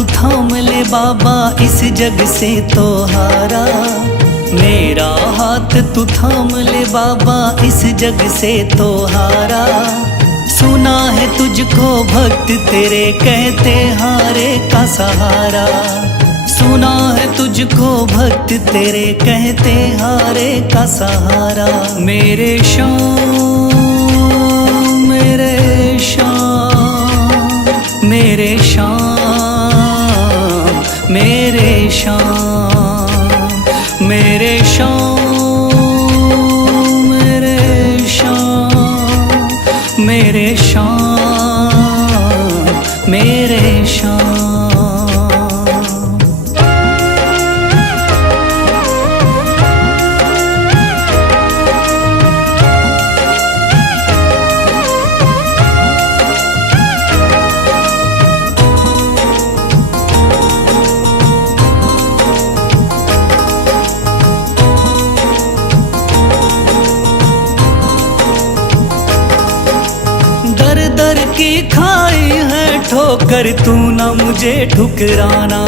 तू थाम ले बाबा इस जग से तो हारा। मेरा हाथ तू थाम ले बाबा इस जग से तो हारा। सुना है तुझको भक्त तेरे कहते हारे का सहारा। सुना है तुझको भक्त तेरे कहते हारे का सहारा। मेरे श्याम मेरे श्याम मेरे श्याम मेरे श्याम मेरे श्याम मेरे श्याम मेरे श्याम मेरे श्याम। दर की खाई है ठोकर तू ना मुझे ठुकराना।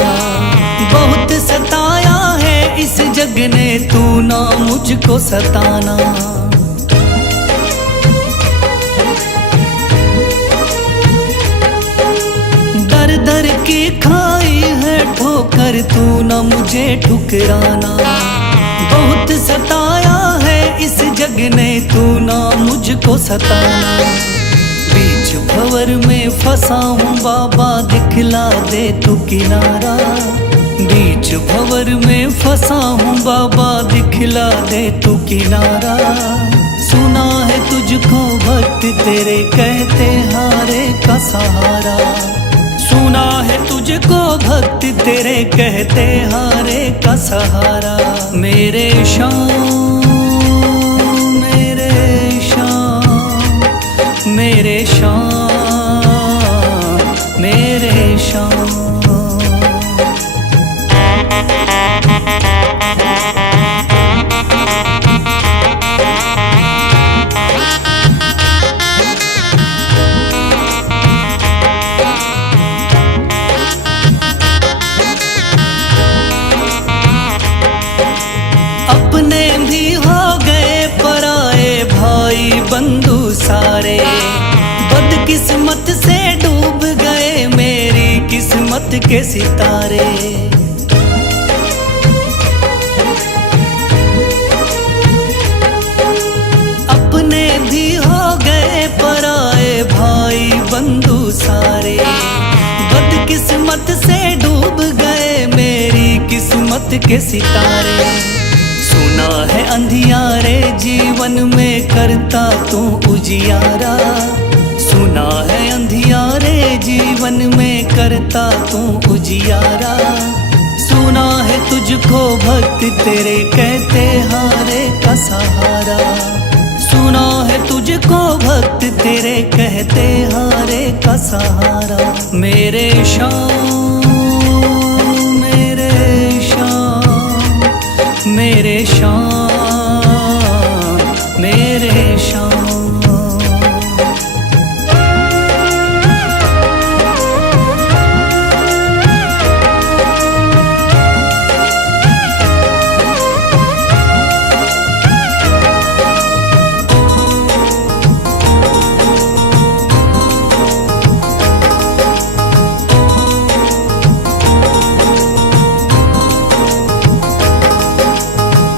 बहुत सताया है इस जग ने तू ना मुझको सताना। दर दर की खाई है ठोकर तू ना मुझे ठुकराना। बहुत सताया है इस जग ने तू ना मुझको सताना। बीच भंवर में फंसा हूँ बाबा दिखला दे तू किनारा। बीच भंवर में फंसा हूँ बाबा दिखला दे तू किनारा। सुना है तुझको भक्त तेरे कहते हारे का सहारा। सुना है तुझको भक्त तेरे कहते हारे का सहारा। मेरे श्याम मेरे श्याम मेरे श्याम मेरे श्याम। अपने भी हो गए पराए भाई बंधु सारे। बदकिस्मत से डूब गए मेरी किस्मत के सितारे। अपने भी हो गए पराए भाई बंधु सारे। बदकिस्मत से डूब गए मेरी किस्मत के सितारे। सुना है अंधियारे जीवन में करता तू उजियारा। सुना है अंधियारे जीवन में करता तू उजियारा। सुना है तुझको भक्त तेरे कहते हारे का सहारा। सुना है तुझको भक्त तेरे कहते हारे का सहारा। मेरे श्याम मेरे श्याम मेरे श्याम मेरे श्याम।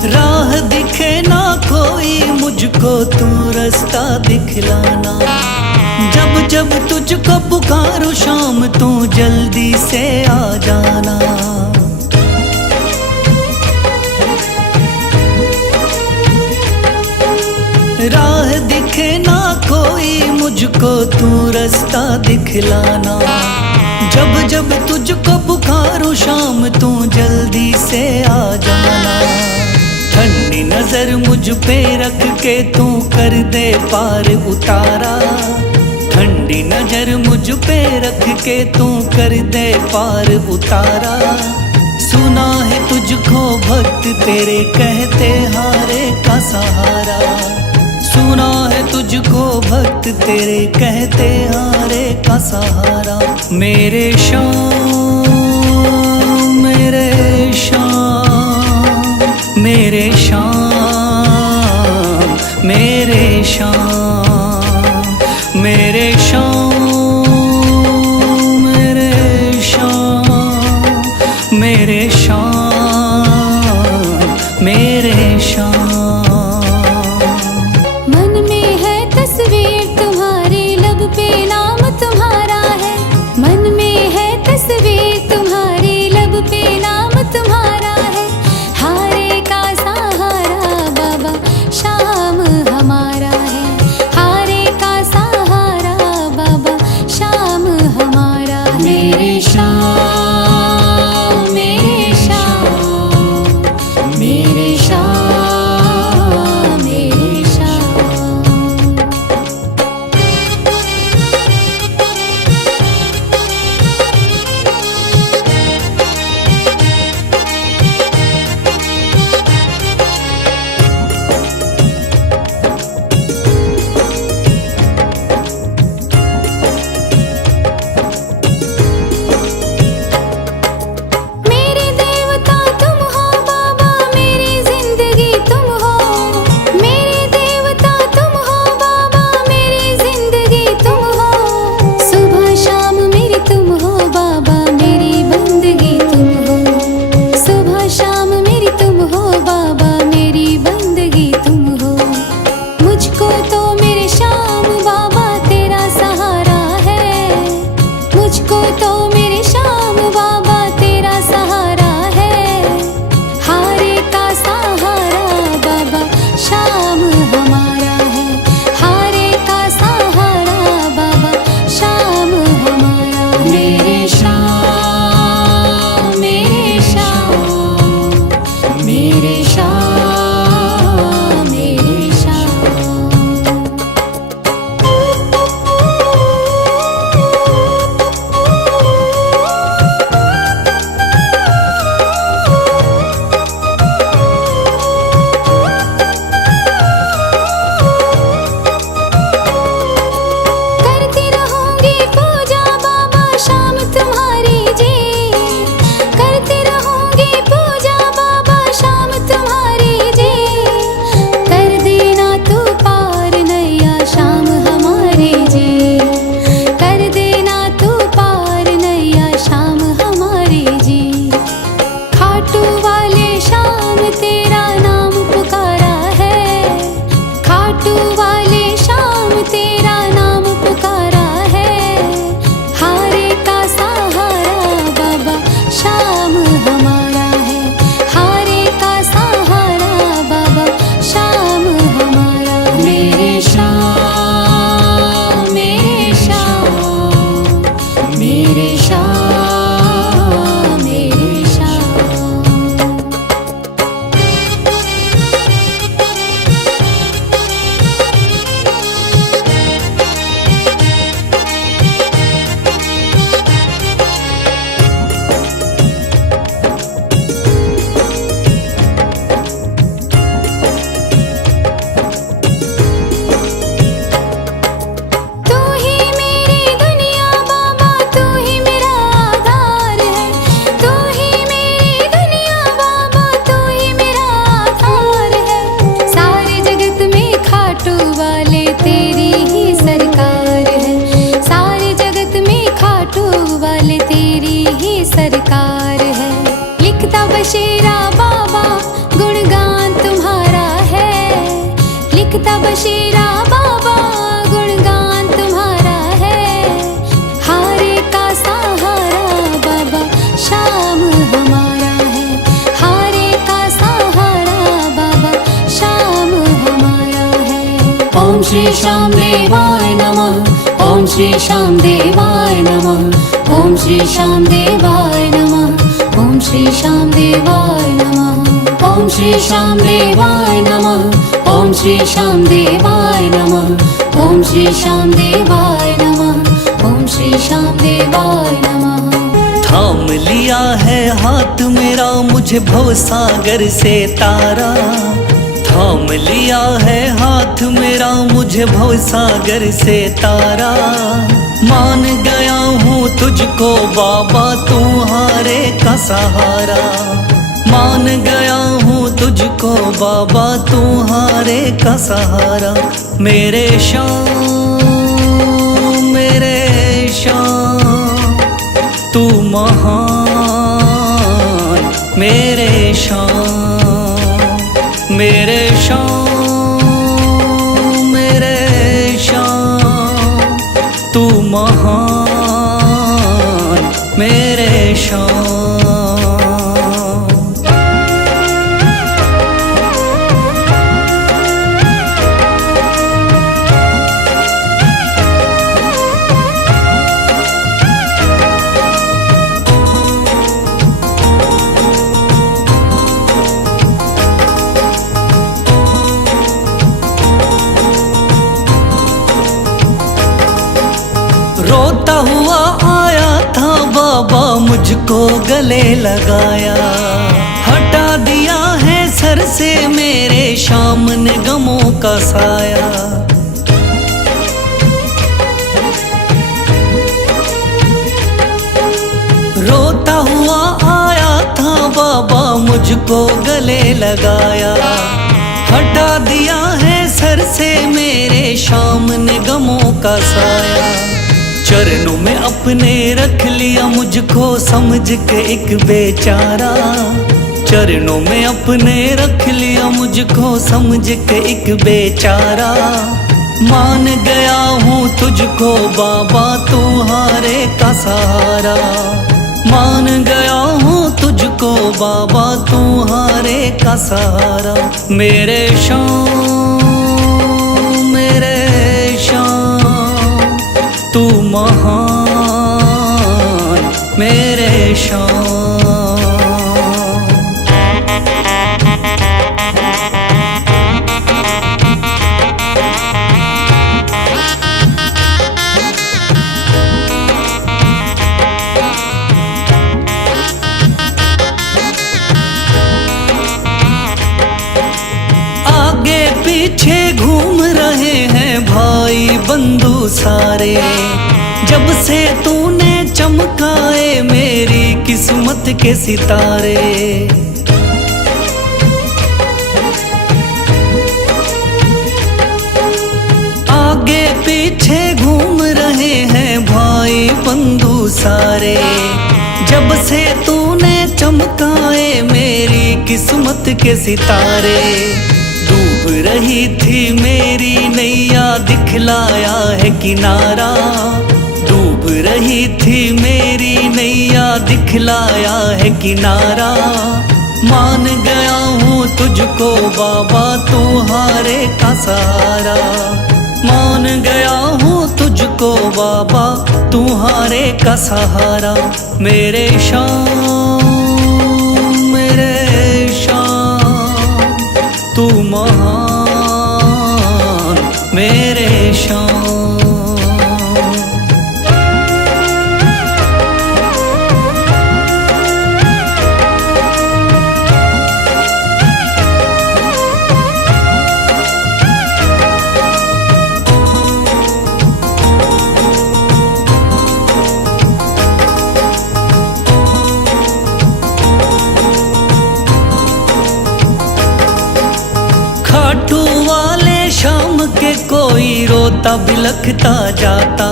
राह दिखे ना कोई मुझको तू रास्ता दिखलाना। जब जब तुझको पुकारूं शाम तू जल्दी से आ जाना। राह दिखे ना कोई मुझको तू रास्ता दिखलाना। जब जब तुझको पुकारूं शाम तू जल्दी से आ जाना। ठंडी नजर मुझ पे रख के तू कर दे पार उतारा। ठंडी नजर मुझ पे रख के तू कर दे पार उतारा। सुना है तुझको भक्त तेरे कहते हारे का सहारा। सुना है तुझको भक्त तेरे कहते हारे का सहारा। मेरे श्याम श्याम, मेरे श्याम, मेरे श्याम, मेरे श्याम, मेरे श्याम। मन में है तस्वीर तुम्हारी, लब पे नाम तुम्हारा है। मन में है तस्वीर तुम्हारी, लब पे नाम तुम्हारा है। हारे का सहारा बाबा शाम हमारा है। हारे का सहारा बाबा शाम हमारा है। मेरे श्याम, मेरे श्याम, मेरे श्याम, मेरे श्याम। मेरे देवता तुम हो बाबा, मेरी जिंदगी तुम हो। मेरे देवता तुम हो बाबा, मेरी जिंदगी तुम हो। सुबह शाम मेरी तुम हो बाबा, मेरी बंदगी तुम हो। सुबह शाम मेरी तुम हो बाबा, मेरी बंदगी तुम हो। मुझको तो मेरे श्याम बाबा तेरा सहारा है। मुझको तो मेरे श्याम बाबा तेरा सहारा है। हारे का सहारा बाबा शाम हमारा है। हारे का सहारा बाबा शाम हमारा है। मेरे श्याम, मेरे श्याम, मेरे श्याम, मेरे श्याम। करती रहूंगी पूजा बाबा शाम तुम्हारी जी। करती रहूंगी पूजा बाबा शाम तुम्हारी जी। कर देना तू पार नैया शाम हमारी जी। कर देना तू पार नैया शाम हमारी जी। खाटू वाले शाम तेरा नाम पुकारा है। खाटू वाले शाम तेरा नाम पुकारा है। हारे का सहारा बाबा शाम हमारा है। हारे का सहारा बाबा शाम हमारा है। मेरे श्याम, मेरे श्याम, मेरे श्याम, मेरे श्याम। तू ही मेरी दुनिया बाबा, तू ही मेरा आधार है। तू ही मेरी दुनिया बाबा, तू ही मेरा आधार है। सारे जगत में खाटू वाले तेरी ही सरकार है। सारे जगत में खाटू वाले तेरी ही सरकार है। लिखता बशीरा बाबा गुणगान तुम्हारा है। लिखता बशीरा बाबा गुणगान तुम्हारा है। हारे का सहारा बाबा शाम हमारा है। हारे का सहारा बाबा शाम हमारा है। ओम श्री श्याम देवाय नमः। ओम श्री श्याम देवाय नमः। ओम श्री श्याम देवाय नमः। ओम श्री श्याम देवाय नमः। ओम श्री श्याम देवाय नमः। ओम श्री श्याम देवाय नमः। ओम श्री श्याम देवाय नमः। ओम श्री श्याम देवाय नमः। थाम लिया है हाथ मेरा मुझे भवसागर से तारा। थाम लिया है हाथ मेरा मुझे भवसागर से तारा। मान गया हूँ तुझको बाबा, तू हारे का सहारा। मान गया हूँ तुझको बाबा, तुम्हारे का सहारा। मेरे शाम, मेरे शाम, तू महान। मेरे शाम, मेरे शाम, मेरे शाम, तू महान। मेरे शाम। रोता हुआ आया था बाबा, मुझको गले लगाया। हटा दिया है सर से मेरे शाम ने गमों का साया। रोता हुआ आया था बाबा, मुझको गले लगाया। हटा दिया है सर से मेरे शाम ने गमों का साया। चरणों में अपने रख लिया मुझको समझ के एक बेचारा। चरणों में अपने रख लिया मुझको समझ के एक बेचारा। मान गया हूँ तुझको बाबा, तुम्हारे का सहारा। मान गया हूँ तुझको बाबा, तुम्हारे का सहारा। मेरे शाम, मेरे शाम, तू महान। मेरे शाम। आगे पीछे घूम रहे हैं भाई बंधु सारे। जब से तूने चमकाए मेरी किस्मत के सितारे। आगे पीछे घूम रहे हैं भाई बंधु सारे। जब से तूने चमकाए मेरी किस्मत के सितारे। डूब रही थी मेरी नैया, दिखलाया है किनारा। डूब रही थी मेरी नैया, दिखलाया है किनारा। मान गया हूँ तुझको बाबा, तुम्हारे का सहारा। मान गया हूँ तुझको बाबा, तुम्हारे का सहारा। मेरे शाम, मेरे शाम, तू महान। मेरे शाम। खाटू वाले शाम के कोई रोता बिलखता जाता।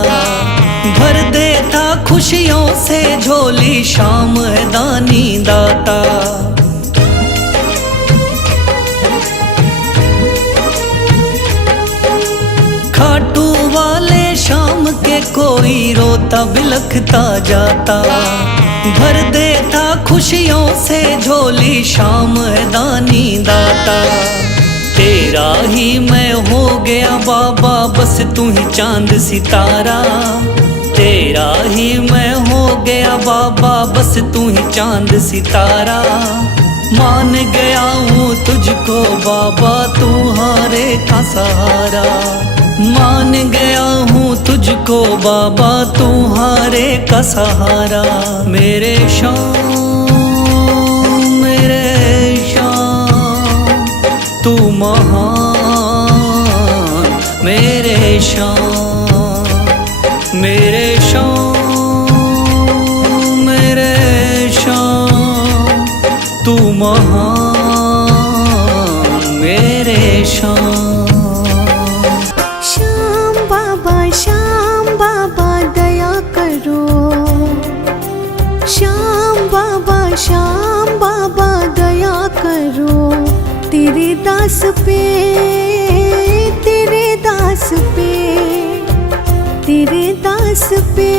भर देता खुशियों से झोली, शाम है दानी दाता। खाटू वाले शाम के कोई रोता बिलखता जाता। भर देता खुशियों से झोली, शाम है दानी दाता। तेरा ही मैं हो गया बाबा, बस तू ही चांद सितारा। तेरा ही मैं हो गया बाबा, बस तू ही चांद सितारा। मान गया हूँ तुझको बाबा, तुम्हारे का सहारा। मान गया हूँ तुझको बाबा, तुम्हारे का सहारा। मेरे शाम, मेरे शाम, तू महान। मेरे शाम, मेरे शाम, मेरे शाम, तू महान। करो तेरे दास पे, तेरे दास पे, तेरे दास पे,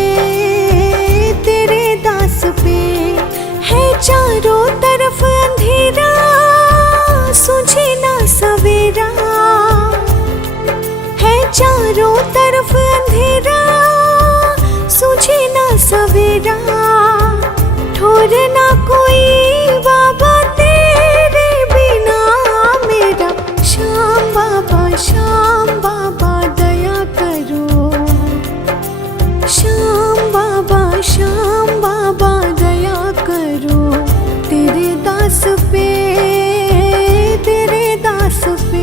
तेरे दास पे। है चारों तरफ अंधेरा, सूझे ना सवेरा, है चारों तरफ अंधेरा, सूझे ना सवेरा। ठोर ना कोई बाबा तेरे बिना मेरा, श्याम बाबा दया करो, श्याम बाबा दया करो तेरे दास पे, तेरे दास पे।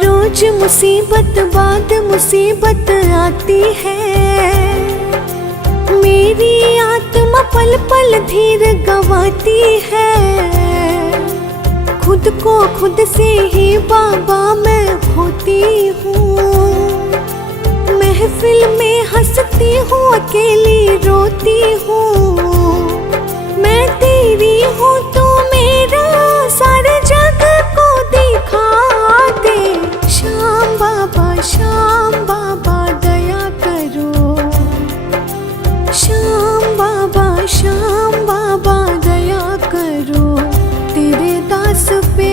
रोज मुसीबत बाद मुसीबत आती है, मेरी आत्मा पल पल धीर गंवाती है। खुद को खुद से ही बाबा मैं खोती हूँ, महफिल में हंसती हूँ अकेली रोती हूँ। मैं तेरी हूँ तो मेरा सारे जग को दिखा दे, श्याम बाबा दया करो, श्याम बाबा दया करो तेरे दास पे,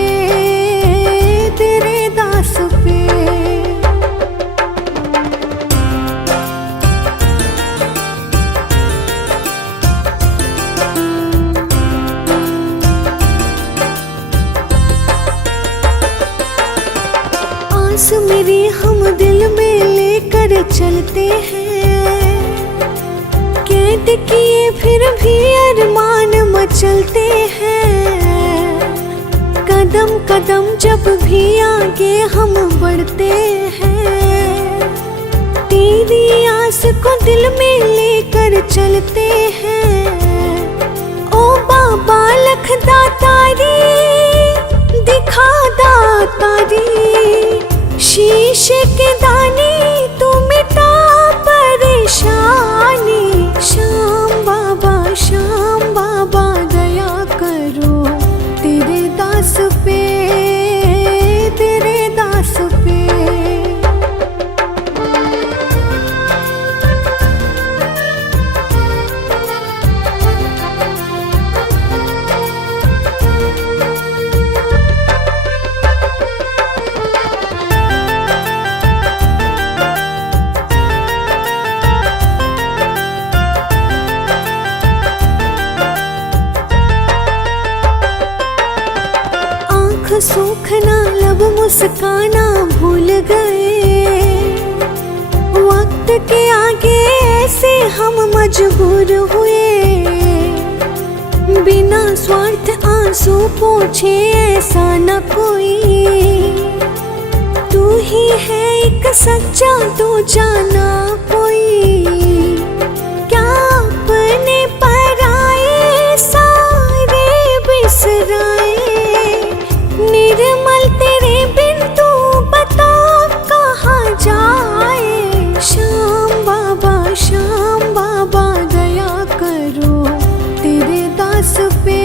तेरे दास पे। आस मेरी हम दिल में लेकर चलते हैं, कैद किए फिर भी अरमान मचलते हैं। कदम कदम जब भी आगे हम बढ़ते हैं, तेरी आस को दिल में लेकर चलते हैं। ओ बाबा लख दातारी दिखा दातारी, शीश के दाने तू मिटा परेशानी। श्याम बाबा दया करो तेरे दास पे, तेरे दास पे। सूखना लब मुस्काना भूल गए, वक्त के आगे ऐसे हम मजबूर हुए। बिना स्वार्थ आंसू पोछे ऐसा न कोई, तू ही है एक सच्चा तू जाना कोई। क्या अपने पराए सारे बिसराए, निर्मल तेरे बिन तू बता कहाँ जाए। श्याम बाबा दया करो तेरे दास पे,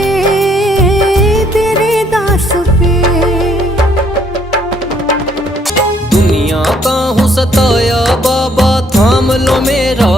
तेरे दास पे। दुनिया का हूँ सताया बाबा थाम लो मेरा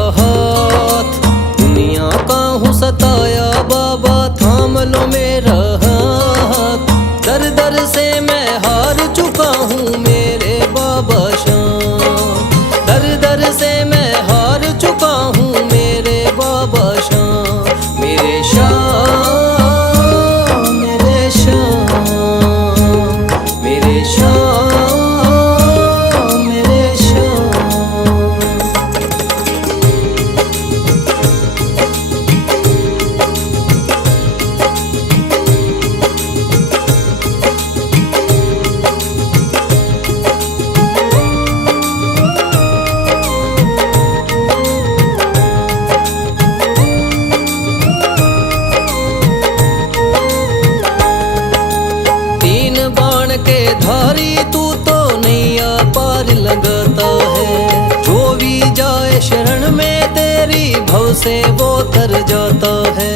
शरण में तेरी भव से वो तर जाता है।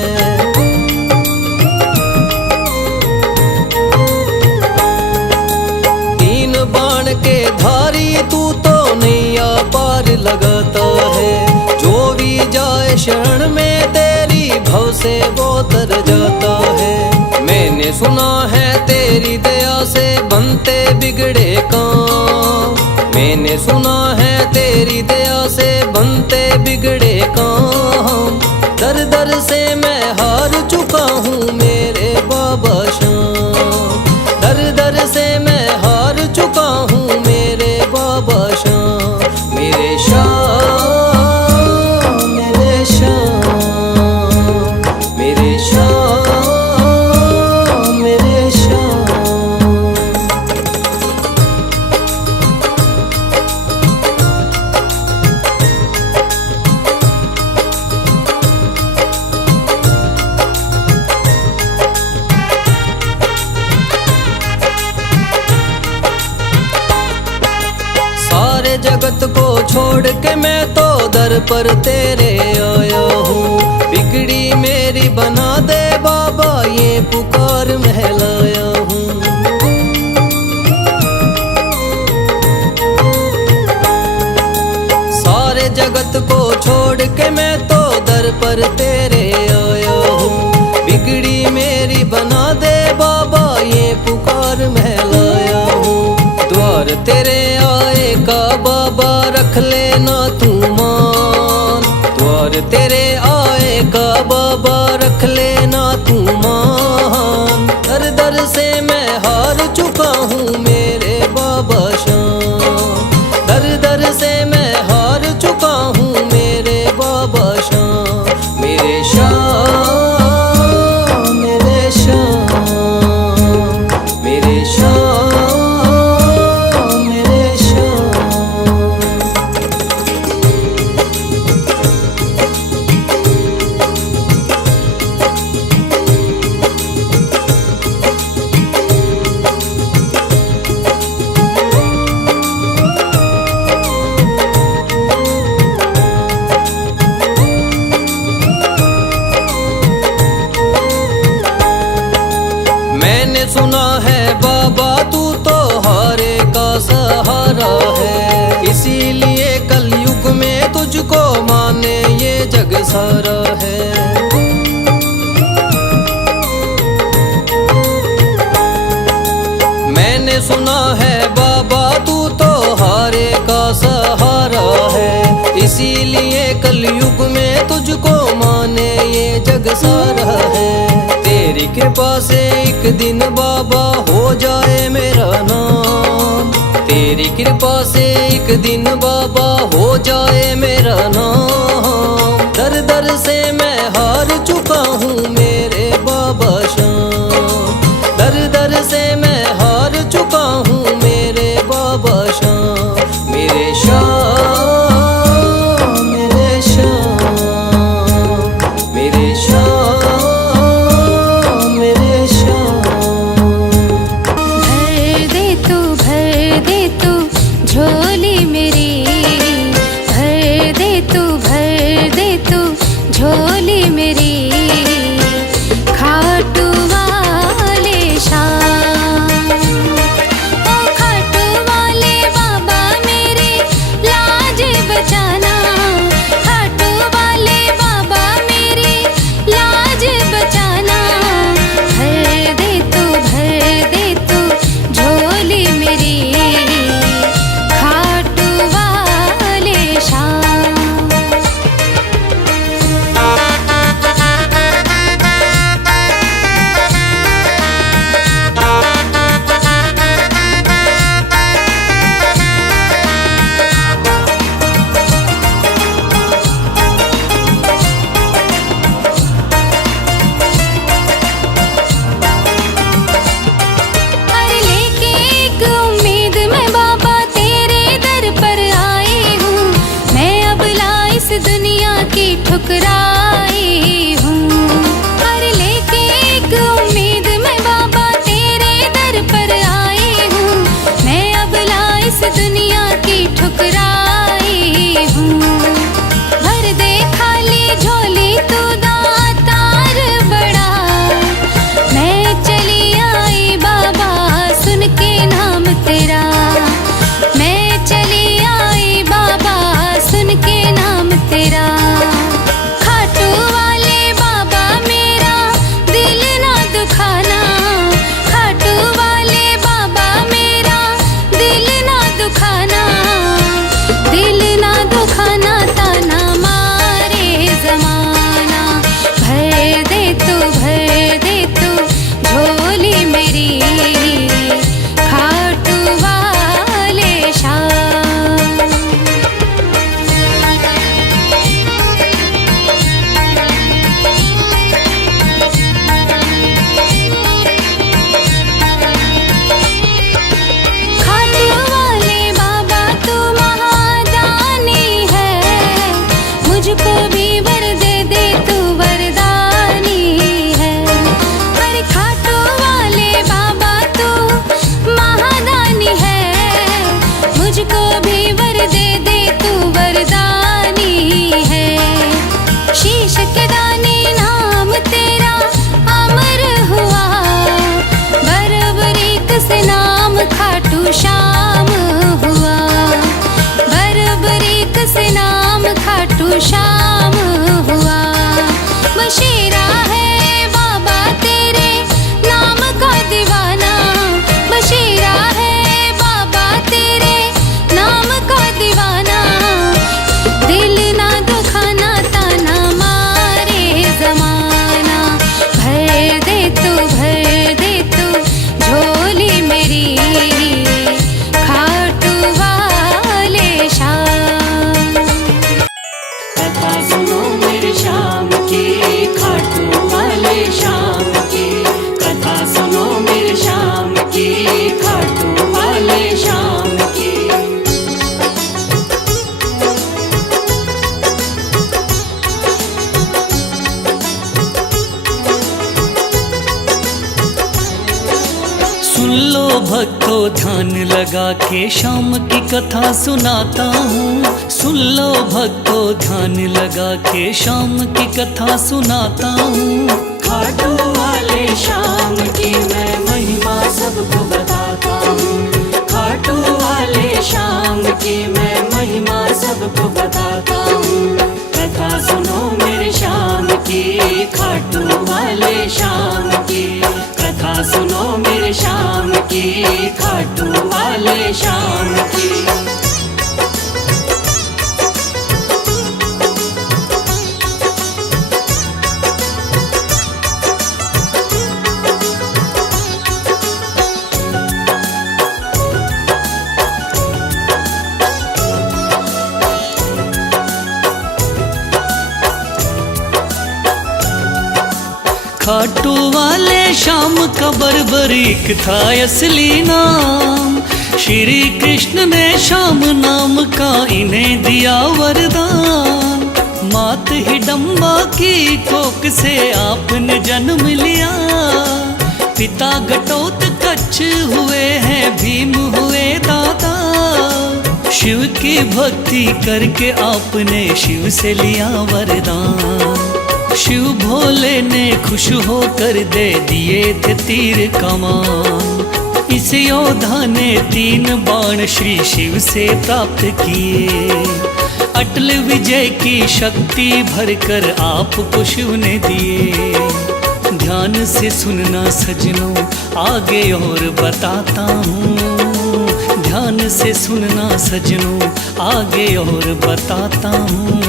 तीन बाण के धारी तू तो नैया पार लगाता है। जो भी जाए शरण में तेरी भव से वो तर जाता है। मैंने सुना है तेरी दया से बनते बिगड़े काम। मैंने सुना है तेरी दया से बनते बिगड़े काम। दर दर से मैं हार चुका हूँ मेरे बाबा श्याम। दर दर से मैं हार चुका हूँ मेरे बाबा श्याम। मेरे श्याम, मेरे श्याम, मेरे श्याम, मेरे श्याम। सारे जगत को छोड़ के मैं तो दर पर तेरे आया हूँ। बिगड़ी मेरी बना दे बाबा ये पुकार महलाया हूँ। सारे जगत को छोड़ के मैं तो दर पर तेरे आया हूँ। बिगड़ी मेरी बना दे बाबा ये पुकार महलाया हूँ। द्वार तेरे आए का बाबा रख लेना तू मान। द्वार तेरे आए का बाबा रख लेना तू मान। दर दर से मैं हार चुका हूँ मेरे बाबा श्याम। दर दर से मैं हार चुका हूँ मेरे बाबा श्याम। मेरे श्याम, मेरे श्याम, मेरे श्याम, मेरे श्याम। मैंने सुना है बाबा तू तो हारे का सहारा है। इसीलिए कलयुग में तुझको माने ये जग सारा है। मैंने सुना है बाबा तू तो हारे का सहारा है। इसीलिए कलयुग में तुझको माने ये जग सारा है। तेरी कृपा से एक दिन बाबा हो जाए मेरा नाम। तेरी कृपा से एक दिन बाबा हो जाए मेरा नाम। दर दर से मैं हार चुका हूँ मेरे बाबा श्याम। दर दर से मैं हार चुका हूँ मेरे बाबा श्याम। मेरे श्याम, मेरे श्याम, मेरे श्याम, मेरे श्याम। भर दे तू झोली मेरी। भर दे तू झोली मेरी। खाटू वाले श्याम, ओ खाटू वाले बाबा मेरे लाज बचाना। खाटू वाले बाबा मेरी लाज बचाना। भर दे तू झोली मेरी। खाटू वाले श्याम। अरे लेके एक उम्मीद मैं बाबा तेरे दर पर आई हूँ। मैं अब ला इस दुनिया की ठुकराई हूँ। अरे लेके एक उम्मीद मैं बाबा तेरे दर पर आई हूँ। मैं अब ला इस दुनिया की ठुकराई हूँ। सुन लो भक्तों ध्यान लगा के शाम की कथा सुनाता हूँ। सुन लो भक्तों ध्यान लगा के शाम की कथा सुनाता हूँ। खाटू वाले शाम की मैं महिमा सबको बताता हूँ। खाटू वाले शाम की मैं महिमा सबको बताता हूँ। कथा सुनो मेरे शाम की, खाटू वाले शाम की। कथा सुनो मेरे शाम की, खाटू वाले शाम की। खाटू वाले शाम का बर्बरीक था असली नाम। श्री कृष्ण ने शाम नाम का इन्हें दिया वरदान। मात हिडम्बा की कोख से आपने जन्म लिया। पिता घटोत्कच हुए हैं भीम हुए दादा। शिव की भक्ति करके आपने शिव से लिया वरदान। शिव भोले ने खुश होकर दे दिए थे तीर कमान। इस योद्धा ने 3 बाण श्री शिव से प्राप्त किए। अटल विजय की शक्ति भरकर आपको शिव ने दिए। ध्यान से सुनना सजनों आगे और बताता हूँ। ध्यान से सुनना सजनों आगे और बताता हूँ।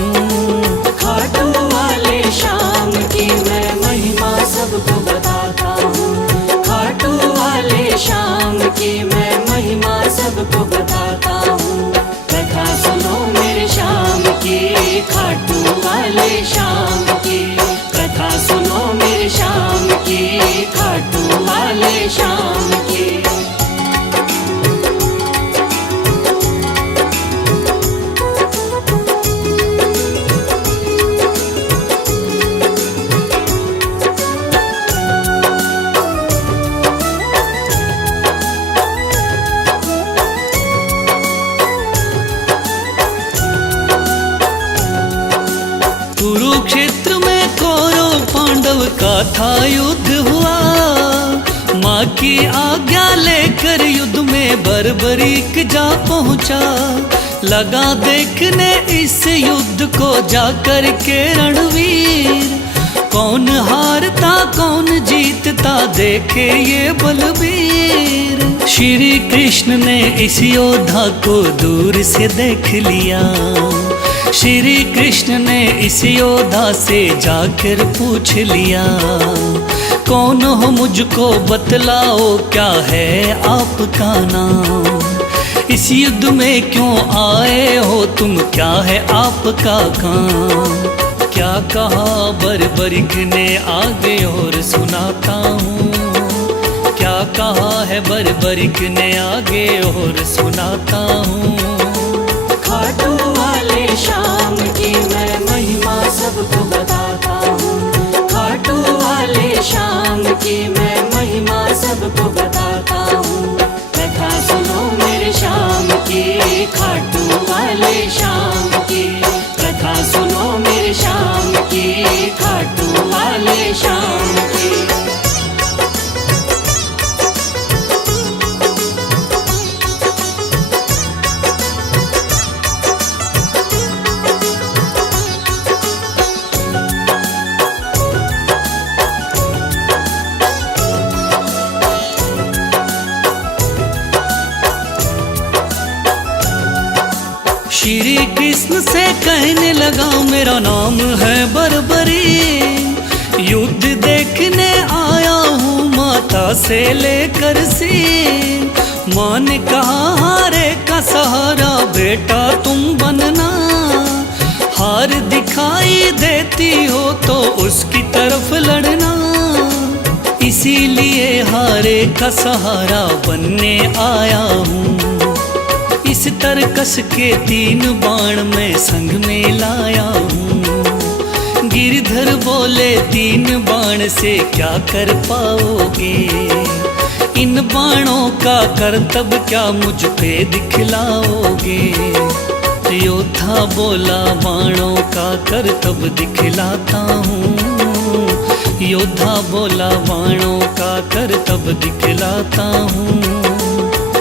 खाटू वाले शाम की मैं महिमा सबको बताता हूँ। खाटू वाले शाम की मैं महिमा सबको बताता हूँ। कथा सुनो मेरे शाम की, खाटू वाले शाम की। कथा सुनो मेरे शाम की, खाटू वाले शाम की। कुरुक्षेत्र में कौरव पांडव का था युद्ध हुआ। माँ की आज्ञा लेकर युद्ध में बर्बरीक जा पहुँचा। लगा देखने इस युद्ध को जाकर के रणवीर। कौन हारता कौन जीतता देखे ये बलवीर। श्री कृष्ण ने इस योद्धा को दूर से देख लिया। श्री कृष्ण ने इस योद्धा से जाकर पूछ लिया। कौन हो मुझको बतलाओ क्या है आपका नाम। इस युद्ध में क्यों आए हो तुम, क्या है आपका काम। क्या कहा बर्बरीक ने आगे और सुनाता हूँ। क्या कहा है बर्बरीक ने आगे और सुनाता हूँ। खाटू वाले शाम की मैं महिमा सबको बताता हूँ। खाटू वाले शाम की मैं महिमा सबको बताता हूँ। कथा सुनो मेरे शाम की, खाटू वाले शाम की। कथा सुनो मेरे शाम की, खाटू वाले शाम की। श्री कृष्ण से कहने लगा मेरा नाम है बर्बरी। युद्ध देखने आया हूँ माता से लेकर सीन। माँ ने कहा हारे का सहारा बेटा तुम बनना। हार दिखाई देती हो तो उसकी तरफ लड़ना। इसीलिए हारे का सहारा बनने आया हूँ। इस तरकस के 3 बाण में संग में लाया हूँ। गिरधर बोले 3 बाण से क्या कर पाओगे। इन बाणों का करतब क्या मुझ पे दिखलाओगे? योद्धा बोला बाणों का करतब दिखलाता हूँ। योद्धा बोला बाणों का करतब दिखलाता हूँ।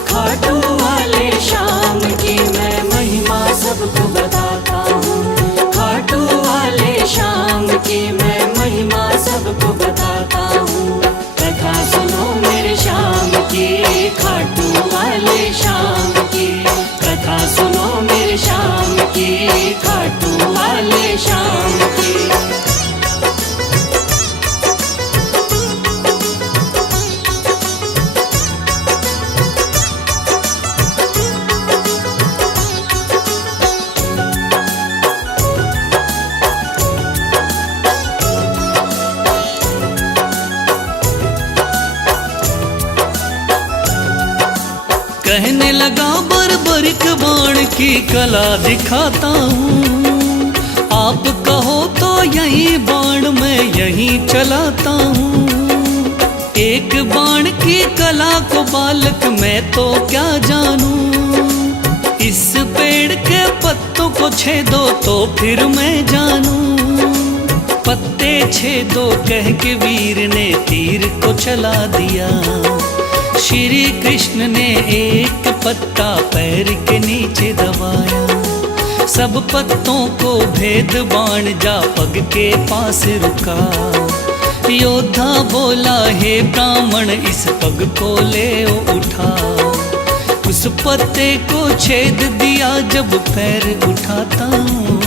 खाटू वाले श्याम की मैं महिमा सबको बताता हूँ। खाटू वाले श्याम की मैं महिमा सबको बताता हूँ। कथा सुनो मेरे श्याम की, खाटू वाले श्याम की। कथा सुनो मेरे श्याम की, खाटू वाले श्याम की। कहने लगा बर्बरिक बाण की कला दिखाता हूँ। आप कहो तो यही बाण मैं यहीं चलाता हूँ। एक बाण की कला को बालक मैं तो क्या जानूं। इस पेड़ के पत्तों को छेदो तो फिर मैं जानूं। पत्ते छेदो कह के वीर ने तीर को चला दिया। श्री कृष्ण ने एक पत्ता पैर के नीचे दबाया। सब पत्तों को भेद बाण जा पग के पास रुका। योद्धा बोला हे ब्राह्मण इस पग को ले उठा। उस पत्ते को छेद दिया जब पैर उठाता हूँ।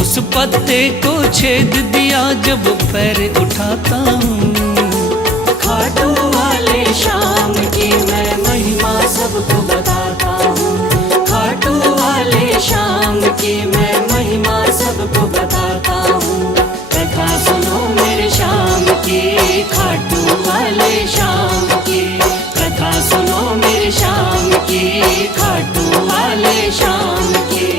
उस पत्ते को छेद दिया जब पैर उठाता हूँ। खाटू वाले श्याम की मैं महिमा सबको बताता हूँ। खाटू वाले श्याम की मैं महिमा सबको बताता हूँ। कथा सुनो मेरे श्याम की, खाटू वाले श्याम की। कथा सुनो मेरे श्याम की, खाटू वाले श्याम की।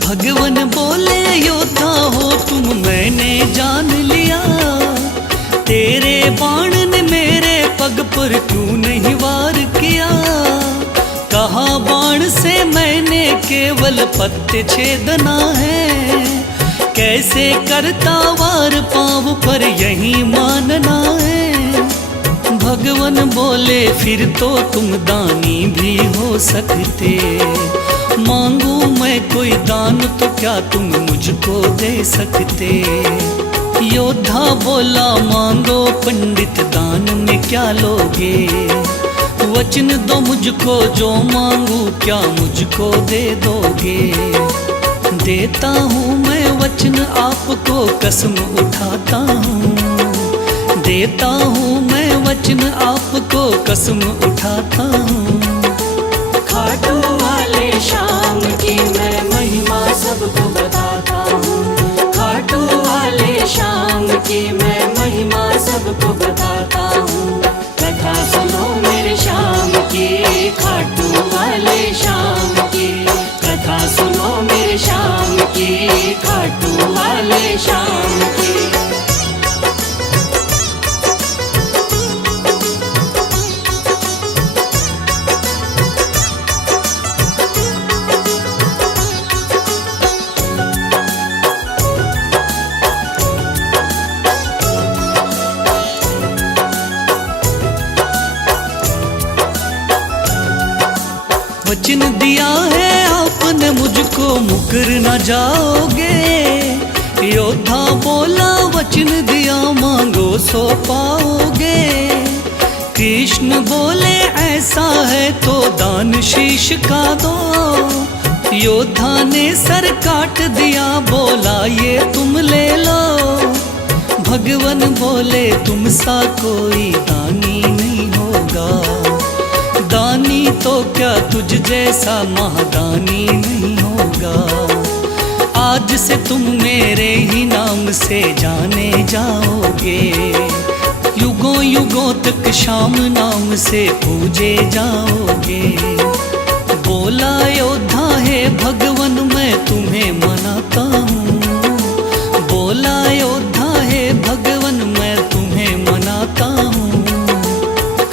भगवान बोले योद्धा हो तुम मैंने जान लिया। तेरे बाण ने मेरे पग पर क्यों नहीं वार किया। कहा बाण से मैंने केवल पत्ते छेदना है। कैसे करता वार पाँव पर यही मानना है। भगवान बोले फिर तो तुम दानी भी हो सकते। मांगू मैं कोई दान तो क्या तुम मुझको दे सकते। योद्धा बोला मांगो पंडित दान में क्या लोगे। वचन दो मुझको जो मांगू क्या मुझको दे दोगे। देता हूँ मैं वचन आपको कसम उठाता हूँ। देता हूँ मैं वचन आपको कसम उठाता हूँ। खाटू वाले श्याम की मैं महिमा सबको बताता हूँ। खाटू वाले श्याम की मैं महिमा सबको बताता हूँ। कथा सुनो मेरे श्याम की, खाटू वाले श्याम की। कथा सुनो मेरे श्याम की, खाटू वाले श्याम की। वचन दिया है आपने मुझको मुकर न जाओगे। योद्धा बोला वचन दिया मांगो सो पाओगे। कृष्ण बोले ऐसा है तो दान शीश का दो। योद्धा ने सर काट दिया बोला ये तुम ले लो। भगवान बोले तुम सा कोई दानी नहीं होगा। दानी तो क्या तुझ जैसा महादानी नहीं होगा। आज से तुम मेरे ही नाम से जाने जाओगे, युगों युगों तक श्याम नाम से पूजे जाओगे। बोला योद्धा है भगवन मैं तुम्हें मनाता हूँ, बोला योद्धा है भगवन मैं तुम्हें मनाता हूँ।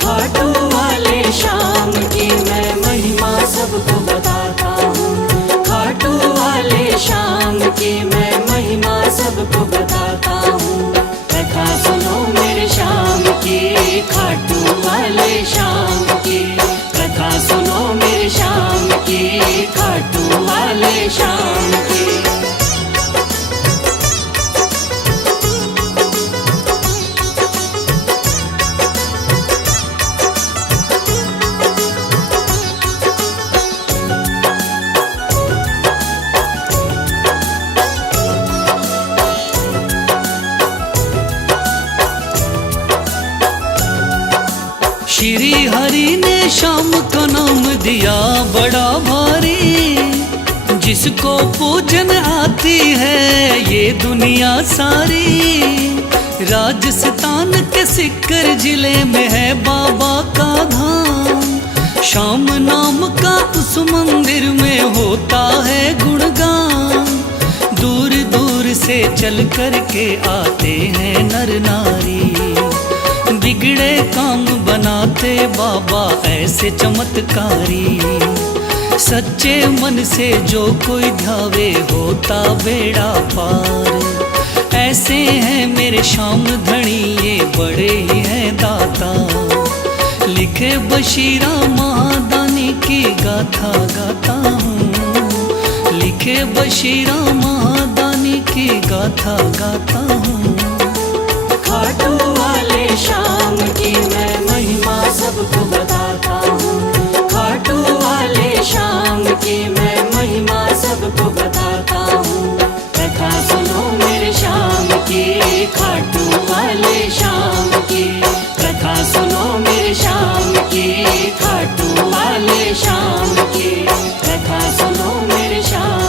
खाटू वाले श्याम की मैं महिमा सबको बताता हूँ, खाटू वाले श्याम की मैं महिमा सबको बताता हूँ। कथा सुनो मेरे श्याम की, खाटू वाले श्याम की, कथा सुनो मेरे श्याम की, खाटू वाले श्याम की। श्री हरि ने श्याम का नाम दिया बड़ा भारी, जिसको पूजन आती है ये दुनिया सारी। राजस्थान के सिक्कर जिले में है बाबा का धाम, श्याम नाम का उस मंदिर में होता है गुणगान। दूर दूर से चल कर के आते हैं नर नारी, बिगड़े काम बनाते बाबा ऐसे चमत्कारी। सच्चे मन से जो कोई ध्यावे होता बेड़ा पार। ऐसे हैं मेरे श्याम धनी ये बड़े ही हैं दाता, लिखे बशीरा महादानी की गाथा गाता हूँ, लिखे बशीरा महादानी की गाथा गाता हूँ। खाटू वाले श्याम की मैं महिमा सबको बताता हूँ, खाटू वाले श्याम की मैं महिमा सबको बताता हूँ। कथा सुनो मेरे श्याम की, खाटू वाले श्याम की, कथा सुनो मेरे श्याम की, खाटू वाले श्याम की, कथा सुनो मेरे श्याम